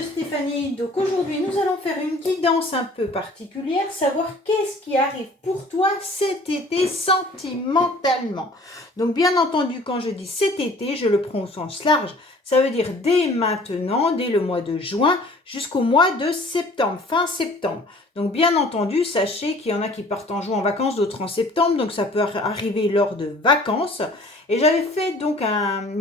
chère Stéphanie. Donc aujourd'hui, nous allons faire une guidance un peu particulière, savoir qu'est-ce qui arrive pour toi cet été sentimentalement. Donc bien entendu, quand je dis cet été, je le prends au sens large. Ça veut dire dès maintenant, dès le mois de juin, jusqu'au mois de septembre, fin septembre. Donc bien entendu, sachez qu'il y en a qui partent en juin en vacances, d'autres en septembre, donc ça peut arriver lors de vacances. Et j'avais fait donc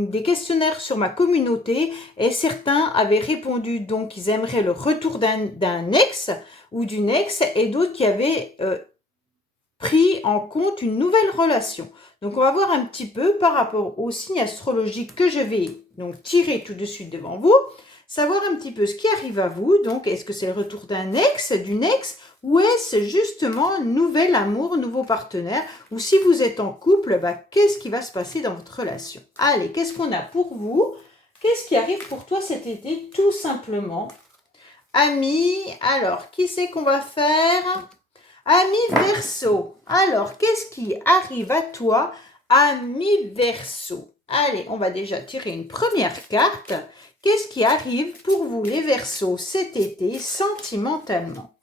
des questionnaires sur ma communauté et certains avaient répondu donc qu'ils aimeraient le retour d'un ex ou d'une ex et d'autres qui avaient pris en compte une nouvelle relation. Donc on va voir un petit peu par rapport au signe astrologique que je vais donc tirer tout de suite devant vous, savoir un petit peu ce qui arrive à vous. Donc est-ce que c'est le retour d'un ex, d'une ex, ou est-ce justement nouvel amour, nouveau partenaire, ou si vous êtes en couple, qu'est-ce qui va se passer dans votre relation? Allez, qu'est-ce qu'on a pour vous? Qu'est-ce qui arrive pour toi cet été, tout simplement? Ami, alors, qui c'est qu'on va faire? Ami Verseau. Alors, qu'est-ce qui arrive à toi, ami Verseau? Allez, on va déjà tirer une première carte. Qu'est-ce qui arrive pour vous, les Verseaux, cet été, sentimentalement?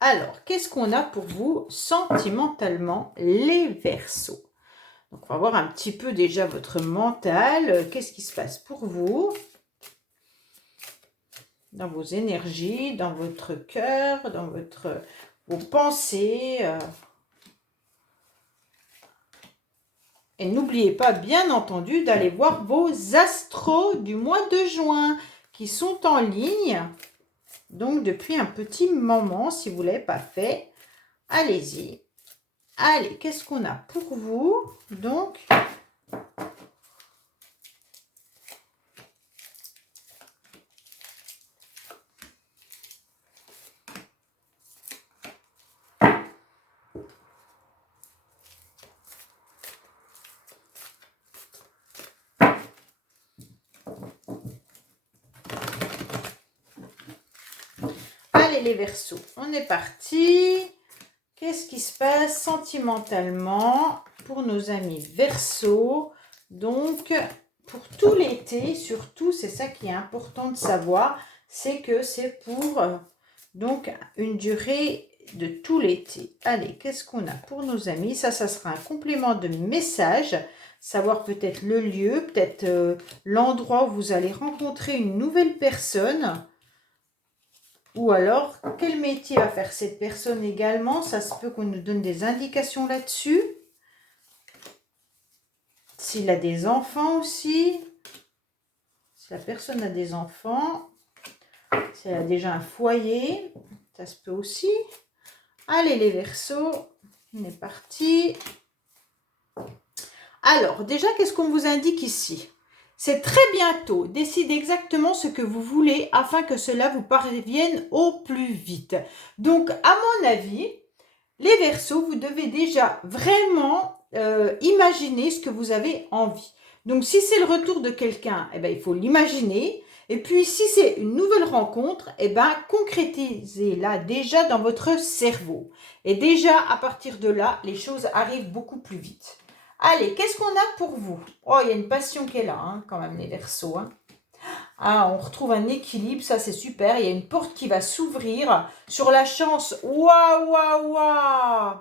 Alors, qu'est-ce qu'on a pour vous, sentimentalement, les Verseaux? Donc, on va voir un petit peu déjà votre mental. Qu'est-ce qui se passe pour vous? Dans vos énergies, dans votre cœur, dans vos pensées. Et n'oubliez pas, bien entendu, d'aller voir vos astros du mois de juin qui sont en ligne. Donc, depuis un petit moment, si vous ne l'avez pas fait, allez-y. Allez, qu'est-ce qu'on a pour vous? Donc, allez les Verseaux, on est parti. Qu'est-ce qui se passe sentimentalement pour nos amis Verseaux? Donc, pour tout l'été, surtout, c'est ça qui est important de savoir, c'est que c'est pour donc une durée de tout l'été. Allez, qu'est-ce qu'on a pour nos amis? Ça sera un complément de message, savoir peut-être le lieu, peut-être l'endroit où vous allez rencontrer une nouvelle personne. Ou alors, quel métier va faire cette personne également? Ça se peut qu'on nous donne des indications là-dessus. S'il a des enfants aussi. Si la personne a des enfants. Si elle a déjà un foyer. Ça se peut aussi. Allez les Verseaux, on est parti. Alors, déjà, qu'est-ce qu'on vous indique ici? C'est très bientôt. Décidez exactement ce que vous voulez afin que cela vous parvienne au plus vite. Donc, à mon avis, les Verseaux, vous devez déjà vraiment imaginer ce que vous avez envie. Donc, si c'est le retour de quelqu'un, eh ben, il faut l'imaginer. Et puis, si c'est une nouvelle rencontre, eh ben, concrétisez-la déjà dans votre cerveau. Et déjà, à partir de là, les choses arrivent beaucoup plus vite. Allez, qu'est-ce qu'on a pour vous? Oh, il y a une passion qui est là, hein, quand même, les Verseaux. Hein. Ah, on retrouve un équilibre, ça c'est super. Il y a une porte qui va s'ouvrir sur la chance. Waouh, waouh, waouh!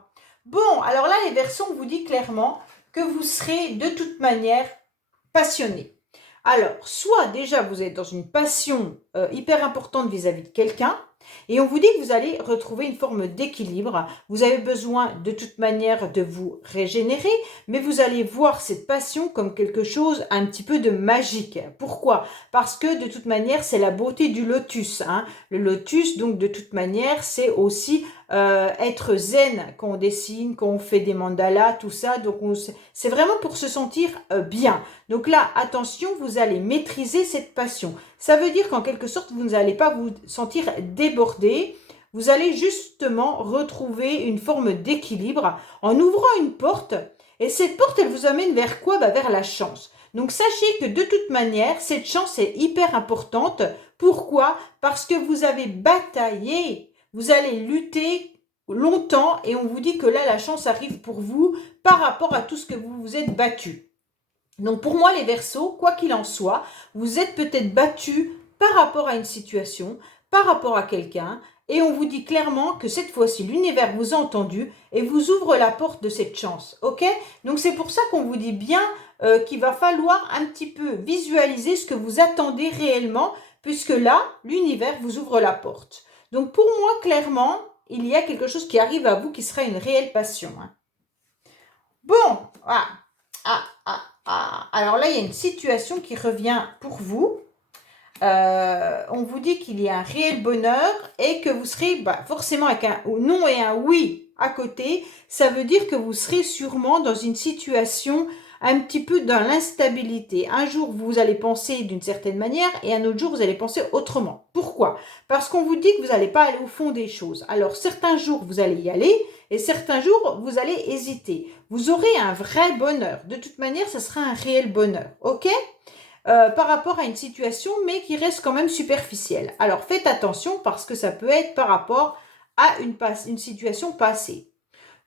Bon, alors là, les Verseaux, on vous dit clairement que vous serez de toute manière passionné. Alors, soit déjà vous êtes dans une passion hyper importante vis-à-vis de quelqu'un, et on vous dit que vous allez retrouver une forme d'équilibre. Vous avez besoin de toute manière de vous régénérer, mais vous allez voir cette passion comme quelque chose un petit peu de magique. Pourquoi? Parce que de toute manière, c'est la beauté du lotus. Hein. Le lotus, donc de toute manière, c'est aussi être zen quand on dessine, quand on fait des mandalas, tout ça. Donc c'est vraiment pour se sentir bien. Donc là, attention, vous allez maîtriser cette passion. Ça veut dire qu'en quelque sorte, vous n'allez pas vous sentir débordé. Vous allez justement retrouver une forme d'équilibre en ouvrant une porte. Et cette porte, elle vous amène vers quoi? Vers la chance. Donc sachez que de toute manière, cette chance est hyper importante. Pourquoi? Parce que vous avez bataillé. Vous allez lutter longtemps et on vous dit que là, la chance arrive pour vous par rapport à tout ce que vous vous êtes battu. Donc pour moi, les Verseaux, quoi qu'il en soit, vous êtes peut-être battus par rapport à une situation, par rapport à quelqu'un, et on vous dit clairement que cette fois-ci, l'univers vous a entendu et vous ouvre la porte de cette chance, ok? Donc c'est pour ça qu'on vous dit bien qu'il va falloir un petit peu visualiser ce que vous attendez réellement, puisque là, l'univers vous ouvre la porte. Donc pour moi, clairement, il y a quelque chose qui arrive à vous qui sera une réelle passion, hein. Bon, ah, alors là, il y a une situation qui revient pour vous. On vous dit qu'il y a un réel bonheur et que vous serez forcément avec un non et un oui à côté. Ça veut dire que vous serez sûrement dans une situation un petit peu dans l'instabilité. Un jour, vous allez penser d'une certaine manière et un autre jour, vous allez penser autrement. Pourquoi? Parce qu'on vous dit que vous n'allez pas aller au fond des choses. Alors, certains jours, vous allez y aller et certains jours, vous allez hésiter. Vous aurez un vrai bonheur. De toute manière, ce sera un réel bonheur. OK? Par rapport à une situation, mais qui reste quand même superficielle. Alors, faites attention parce que ça peut être par rapport à une situation passée.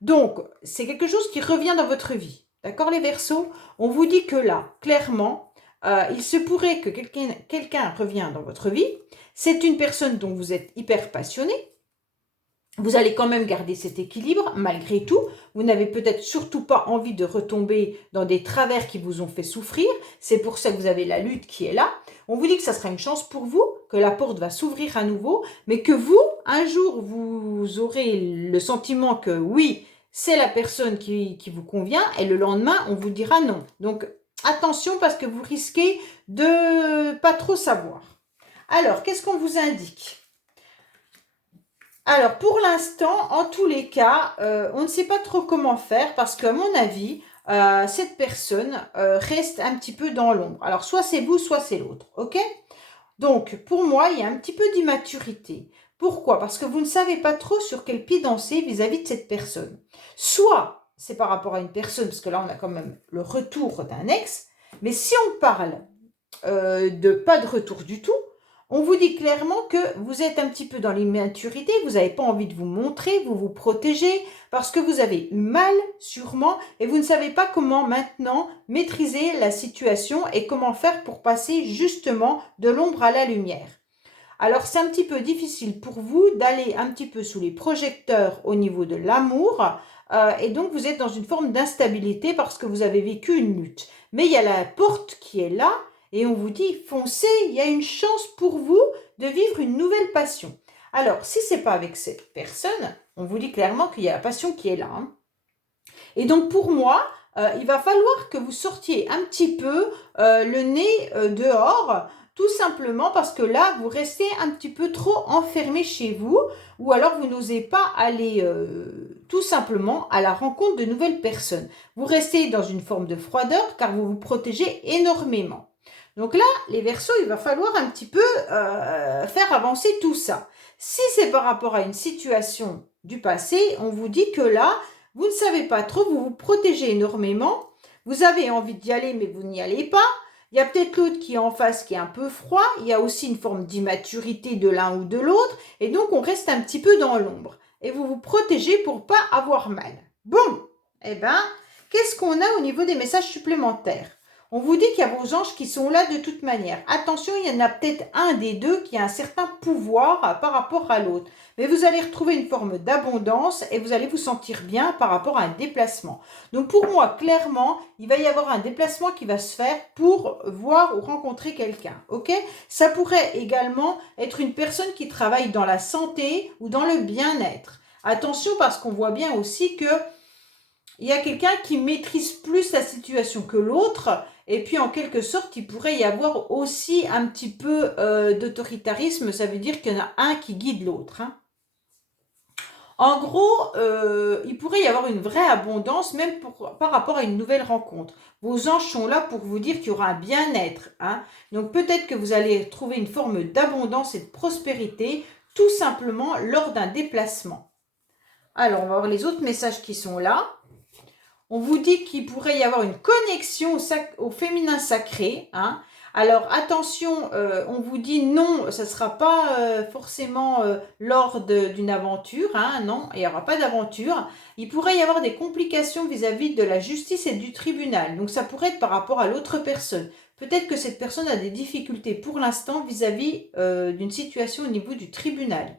Donc, c'est quelque chose qui revient dans votre vie. D'accord, les Verseaux? On vous dit que là, clairement, il se pourrait que quelqu'un revienne dans votre vie. C'est une personne dont vous êtes hyper passionné. Vous allez quand même garder cet équilibre malgré tout. Vous n'avez peut-être surtout pas envie de retomber dans des travers qui vous ont fait souffrir. C'est pour ça que vous avez la lutte qui est là. On vous dit que ça sera une chance pour vous, que la porte va s'ouvrir à nouveau, mais que vous, un jour, vous aurez le sentiment que oui, c'est la personne qui vous convient, et le lendemain, on vous dira non. Donc, attention parce que vous risquez de pas trop savoir. Alors, qu'est-ce qu'on vous indique ? Alors, pour l'instant, en tous les cas, on ne sait pas trop comment faire parce qu'à mon avis, cette personne reste un petit peu dans l'ombre. Alors, soit c'est vous, soit c'est l'autre, ok? Donc, pour moi, il y a un petit peu d'immaturité. Pourquoi? Parce que vous ne savez pas trop sur quel pied danser vis-à-vis de cette personne. Soit c'est par rapport à une personne, parce que là, on a quand même le retour d'un ex, mais si on parle de pas de retour du tout, on vous dit clairement que vous êtes un petit peu dans l'immaturité, vous n'avez pas envie de vous montrer, vous vous protégez, parce que vous avez eu mal, sûrement, et vous ne savez pas comment maintenant maîtriser la situation et comment faire pour passer justement de l'ombre à la lumière. Alors, c'est un petit peu difficile pour vous d'aller un petit peu sous les projecteurs au niveau de l'amour, et donc vous êtes dans une forme d'instabilité parce que vous avez vécu une lutte. Mais il y a la porte qui est là, et on vous dit, foncez, il y a une chance pour vous de vivre une nouvelle passion. Alors, si ce n'est pas avec cette personne, on vous dit clairement qu'il y a la passion qui est là, hein. Et donc, pour moi, il va falloir que vous sortiez un petit peu le nez dehors, tout simplement parce que là, vous restez un petit peu trop enfermé chez vous, ou alors vous n'osez pas aller tout simplement à la rencontre de nouvelles personnes. Vous restez dans une forme de froideur car vous vous protégez énormément. Donc là, les Verseaux, il va falloir un petit peu faire avancer tout ça. Si c'est par rapport à une situation du passé, on vous dit que là, vous ne savez pas trop, vous vous protégez énormément, vous avez envie d'y aller mais vous n'y allez pas. Il y a peut-être l'autre qui est en face qui est un peu froid, il y a aussi une forme d'immaturité de l'un ou de l'autre, et donc on reste un petit peu dans l'ombre. Et vous vous protégez pour pas avoir mal. Bon, eh bien, qu'est-ce qu'on a au niveau des messages supplémentaires? On vous dit qu'il y a vos anges qui sont là de toute manière. Attention, il y en a peut-être un des deux qui a un certain pouvoir par rapport à l'autre. Mais vous allez retrouver une forme d'abondance et vous allez vous sentir bien par rapport à un déplacement. Donc pour moi, clairement, il va y avoir un déplacement qui va se faire pour voir ou rencontrer quelqu'un. Ok? Ça pourrait également être une personne qui travaille dans la santé ou dans le bien-être. Attention parce qu'on voit bien aussi que il y a quelqu'un qui maîtrise plus la situation que l'autre, et puis en quelque sorte, il pourrait y avoir aussi un petit peu d'autoritarisme, ça veut dire qu'il y en a un qui guide l'autre, hein. En gros, il pourrait y avoir une vraie abondance, même par rapport à une nouvelle rencontre. Vos anges sont là pour vous dire qu'il y aura un bien-être, hein. Donc peut-être que vous allez trouver une forme d'abondance et de prospérité, tout simplement lors d'un déplacement. Alors, on va voir les autres messages qui sont là. On vous dit qu'il pourrait y avoir une connexion au féminin sacré, hein. Alors attention, on vous dit non, ça ne sera pas forcément lors d'une aventure, hein, non, il n'y aura pas d'aventure. Il pourrait y avoir des complications vis-à-vis de la justice et du tribunal. Donc ça pourrait être par rapport à l'autre personne. Peut-être que cette personne a des difficultés pour l'instant vis-à-vis d'une situation au niveau du tribunal.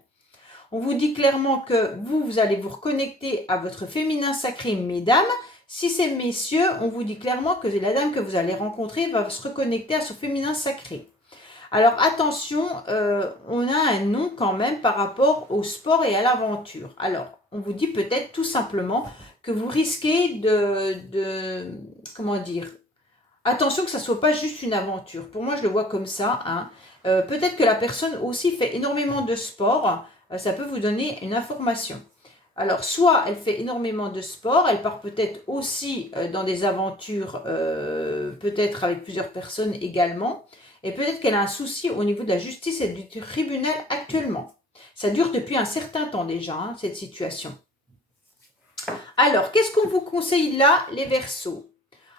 On vous dit clairement que vous allez vous reconnecter à votre féminin sacré, mesdames. Si c'est messieurs, on vous dit clairement que la dame que vous allez rencontrer va se reconnecter à son féminin sacré. Alors attention, on a un nom quand même par rapport au sport et à l'aventure. Alors, on vous dit peut-être tout simplement que vous risquez comment dire, attention que ça ne soit pas juste une aventure. Pour moi, je le vois comme ça, hein. Peut-être que la personne aussi fait énormément de sport. Ça peut vous donner une information. Alors, soit elle fait énormément de sport, elle part peut-être aussi dans des aventures, peut-être avec plusieurs personnes également, et peut-être qu'elle a un souci au niveau de la justice et du tribunal actuellement. Ça dure depuis un certain temps déjà, hein, cette situation. Alors, qu'est-ce qu'on vous conseille là, les Verseaux?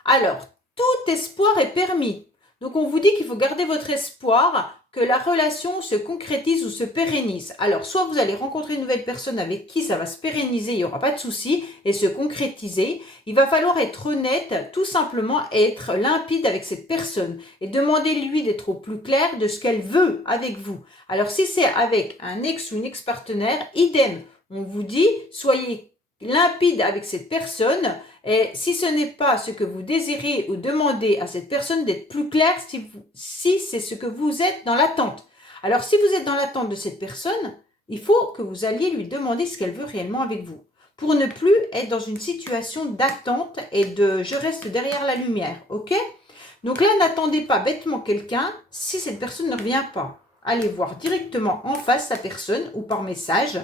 Alors, tout espoir est permis. Donc, on vous dit qu'il faut garder votre espoir, que la relation se concrétise ou se pérennise. Alors, soit vous allez rencontrer une nouvelle personne avec qui ça va se pérenniser, il n'y aura pas de souci, et se concrétiser. Il va falloir être honnête, tout simplement être limpide avec cette personne et demander-lui d'être au plus clair de ce qu'elle veut avec vous. Alors, si c'est avec un ex ou une ex-partenaire, idem. On vous dit, soyez limpide avec cette personne. Et si ce n'est pas ce que vous désirez ou demandez à cette personne d'être plus clair si c'est ce que vous êtes dans l'attente. Alors si vous êtes dans l'attente de cette personne, il faut que vous alliez lui demander ce qu'elle veut réellement avec vous. Pour ne plus être dans une situation d'attente et de je reste derrière la lumière, ok? Donc là, n'attendez pas bêtement quelqu'un si cette personne ne revient pas. Allez voir directement en face sa personne ou par message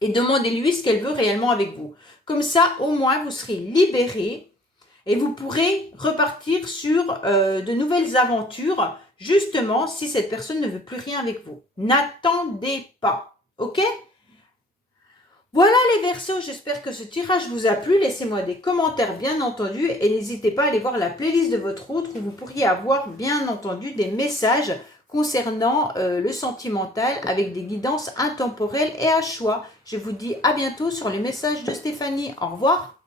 et demandez-lui ce qu'elle veut réellement avec vous. Comme ça, au moins, vous serez libéré et vous pourrez repartir sur de nouvelles aventures, justement, si cette personne ne veut plus rien avec vous. N'attendez pas, ok? Voilà les Verseaux, j'espère que ce tirage vous a plu. Laissez-moi des commentaires, bien entendu, et n'hésitez pas à aller voir la playlist de votre autre où vous pourriez avoir, bien entendu, des messages concernant le sentimental avec des guidances intemporelles et à choix. Je vous dis à bientôt sur les messages de Stéphanie. Au revoir.